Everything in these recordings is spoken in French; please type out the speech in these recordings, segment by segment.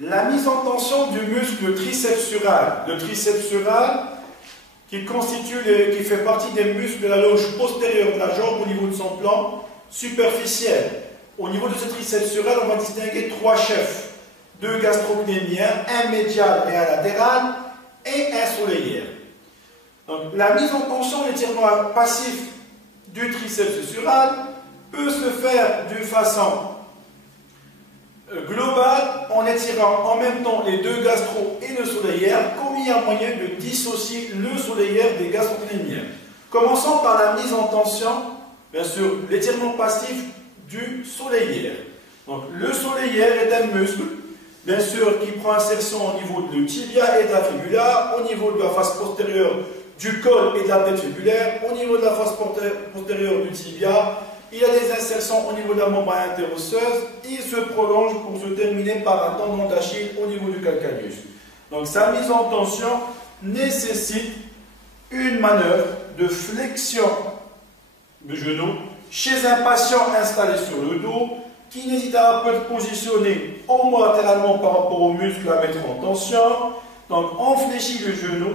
La mise en tension du muscle triceps sural. Le triceps sural qui fait partie des muscles de la loge postérieure de la jambe au niveau de son plan superficiel. Au niveau de ce triceps sural, on va distinguer trois chefs. Deux gastrocnémiens, un médial et un latéral, et un soleillère. Donc, la mise en tension, l'étirement passif du triceps sural peut se faire d'une façon globale en étirant en même temps les deux gastro et le soleillère, comme il y a moyen de dissocier le soleillère des gastrocnémiens. Commençons par la mise en tension, bien sûr, l'étirement passif du soleillère. Donc, le soleillère est un muscle, bien sûr, qui prend insertion au niveau du tibia et de la fibula, au niveau de la face postérieure du col et de la tête fibulaire, au niveau de la face postérieure du tibia. Il y a des insertions au niveau de la membrane interosseuse. Il se prolonge pour se terminer par un tendon d'Achille au niveau du calcaneus. Donc, sa mise en tension nécessite une manœuvre de flexion du genou chez un patient installé sur le dos qui n'hésitera pas de positionner homo-latéralement par rapport au muscle à mettre en tension. Donc, on fléchit le genou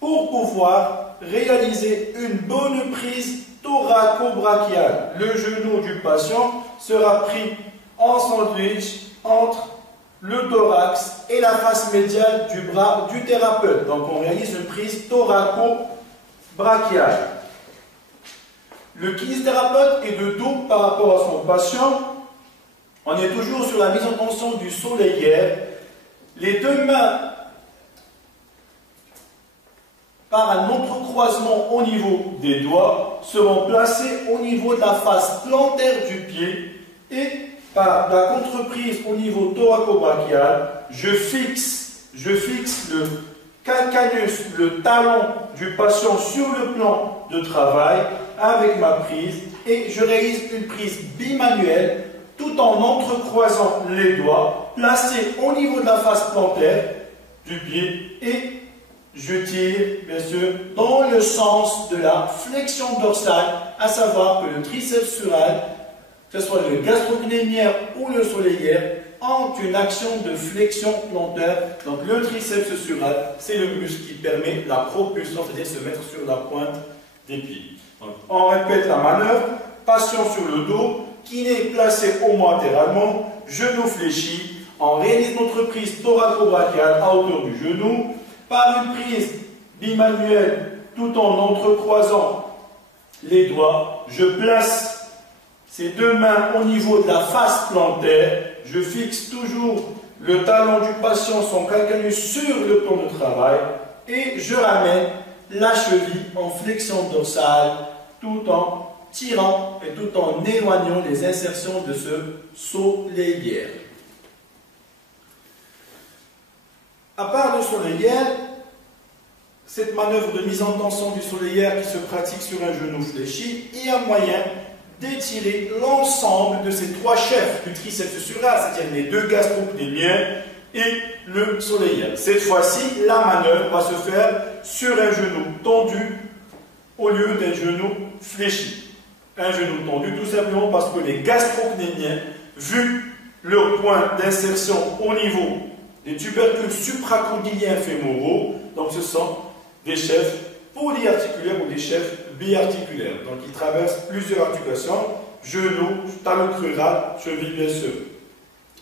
pour pouvoir réaliser une bonne prise thoraco-brachiale. Le genou du patient sera pris en sandwich entre le thorax et la face médiale du bras du thérapeute. Donc, on réalise une prise thoraco-brachiale. Le kinésithérapeute est de dos par rapport à son patient. On est toujours sur la mise en tension du soleillère. Les deux mains par un entrecroisement au niveau des doigts seront placées au niveau de la face plantaire du pied et par la contreprise au niveau thoraco-brachial, je fixe le calcaneus, le talon du patient sur le plan de travail avec ma prise et je réalise une prise bimanuelle tout en entrecroisant les doigts placés au niveau de la face plantaire du pied et je tire, bien sûr, dans le sens de la flexion dorsale, à savoir que le triceps sural, que ce soit le gastrocnémien ou le soleillère, ont une action de flexion plantaire. Donc le triceps sural, c'est le muscle qui permet la propulsion, c'est-à-dire se mettre sur la pointe des pieds. Donc, on répète la manœuvre, patient sur le dos, kiné placé homo-latéralement, genou fléchi, on réalise notre prise thoraco-brachiale à hauteur du genou, par une prise bimanuelle tout en entrecroisant les doigts, je place ces deux mains au niveau de la face plantaire, je fixe toujours le talon du patient, son calcaneus sur le plan de travail et je ramène la cheville en flexion dorsale tout en tirant et tout en éloignant les insertions de ce soleillère. À part le soleillère, cette manœuvre de mise en tension du soleillère qui se pratique sur un genou fléchi, il y a moyen d'étirer l'ensemble de ces trois chefs du triceps sural, c'est-à-dire les deux gastrocnémiens et le soleillère. Cette fois-ci, la manœuvre va se faire sur un genou tendu au lieu d'un genou fléchi. Un genou tendu tout simplement parce que les gastrocnémiens, vu leur point d'insertion au niveau des tubercules supracondyliens fémoraux, donc ce sont des chefs polyarticulaires ou des chefs biarticulaires. Donc ils traversent plusieurs articulations, genou, talon crural, cheville bien sûr,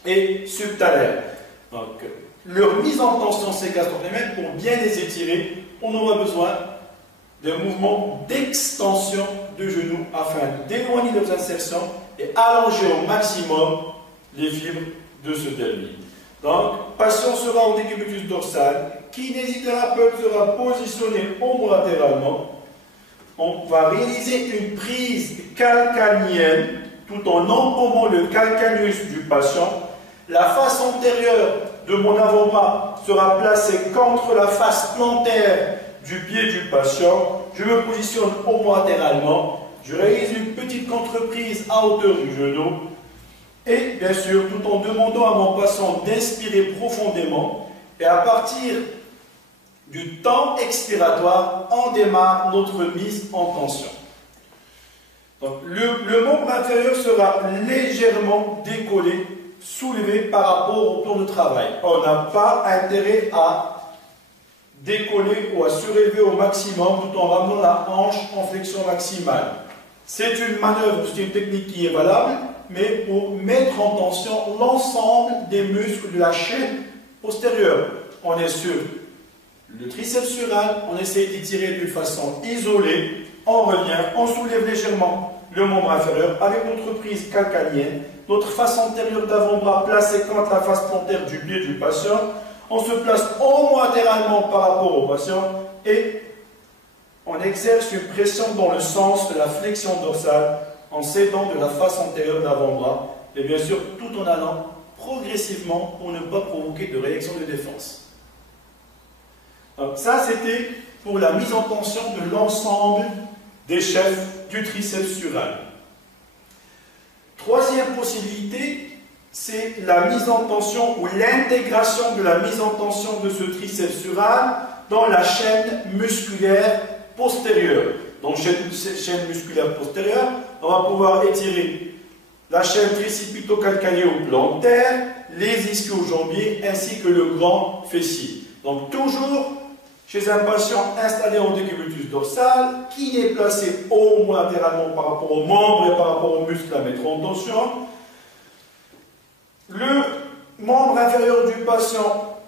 et subtalaire. Donc leur mise en tension ces gastrocnémiens, pour bien les étirer, on aura besoin d'un mouvement d'extension de genoux afin d'éloigner leurs insertions et allonger au maximum les fibres de ce dernier. Donc, patient sera au décubitus dorsal, kinésithérapeute sera positionné homo-latéralement. On va réaliser une prise calcanienne tout en empaumant le calcaneus du patient. La face antérieure de mon avant-bras sera placée contre la face plantaire du pied du patient. Je me positionne homo-latéralement. Je réalise une petite contreprise à hauteur du genou. Et bien sûr, tout en demandant à mon patient d'inspirer profondément. Et à partir du temps expiratoire, on démarre notre mise en tension. Donc, le membre inférieur sera légèrement décollé soulever par rapport au plan de travail. On n'a pas intérêt à décoller ou à surélever au maximum tout en ramenant la hanche en flexion maximale. C'est une manœuvre, c'est une technique qui est valable, mais pour mettre en tension l'ensemble des muscles de la chaîne postérieure. On est sur le triceps sural, on essaie d'étirer d'une façon isolée, on revient, on soulève légèrement le membre inférieur avec notre prise calcanienne, notre face antérieure d'avant-bras placée contre la face plantaire du pied du patient. On se place homolatéralement par rapport au patient et on exerce une pression dans le sens de la flexion dorsale en s'aidant de la face antérieure d'avant-bras et bien sûr tout en allant progressivement pour ne pas provoquer de réaction de défense. Donc, ça c'était pour la mise en tension de l'ensemble des chefs du triceps sural. Troisième possibilité, c'est la mise en tension ou l'intégration de la mise en tension de ce triceps sural dans la chaîne musculaire postérieure. Donc, chaîne musculaire postérieure, on va pouvoir étirer la chaîne tricipito-calcanéo-plantaire, les ischio-jambiers ainsi que le grand fessier. Donc, toujours chez un patient installé en décubitus dorsal qui n'est placé homolatéralement par rapport aux membres et par rapport aux muscles à mettre en tension. Le membre inférieur du patient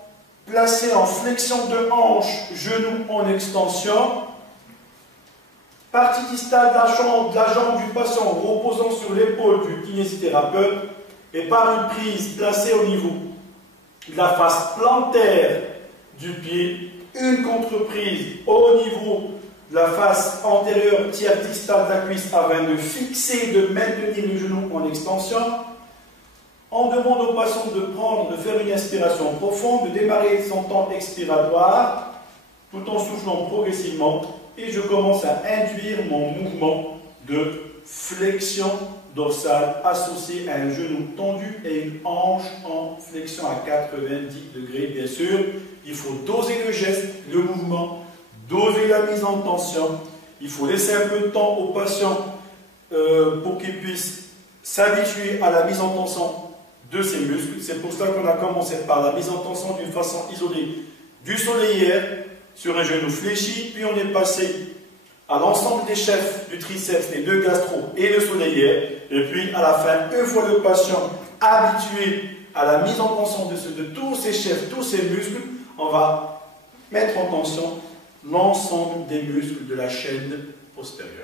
placé en flexion de hanche, genou en extension. Partie distale de la jambe du patient reposant sur l'épaule du kinésithérapeute et par une prise placée au niveau de la face plantaire du pied, une contreprise au niveau de la face antérieure tiers distale de la cuisse afin de fixer, de maintenir le genou en extension. On demande au patient de faire une inspiration profonde, de démarrer son temps expiratoire tout en soufflant progressivement et je commence à induire mon mouvement de flexion dorsale associé à un genou tendu et une hanche en flexion à 90 degrés. Bien sûr, il faut doser le geste, le mouvement, doser la mise en tension. Il faut laisser un peu de temps au patient pour qu'il puisse s'habituer à la mise en tension de ses muscles. C'est pour ça qu'on a commencé par la mise en tension d'une façon isolée du soleillère sur un genou fléchi, puis on est passé à l'ensemble des chefs du triceps, les deux gastro et le soleillère, et puis à la fin, une fois le patient habitué à la mise en tension de tous ces chefs, tous ces muscles, on va mettre en tension l'ensemble des muscles de la chaîne postérieure.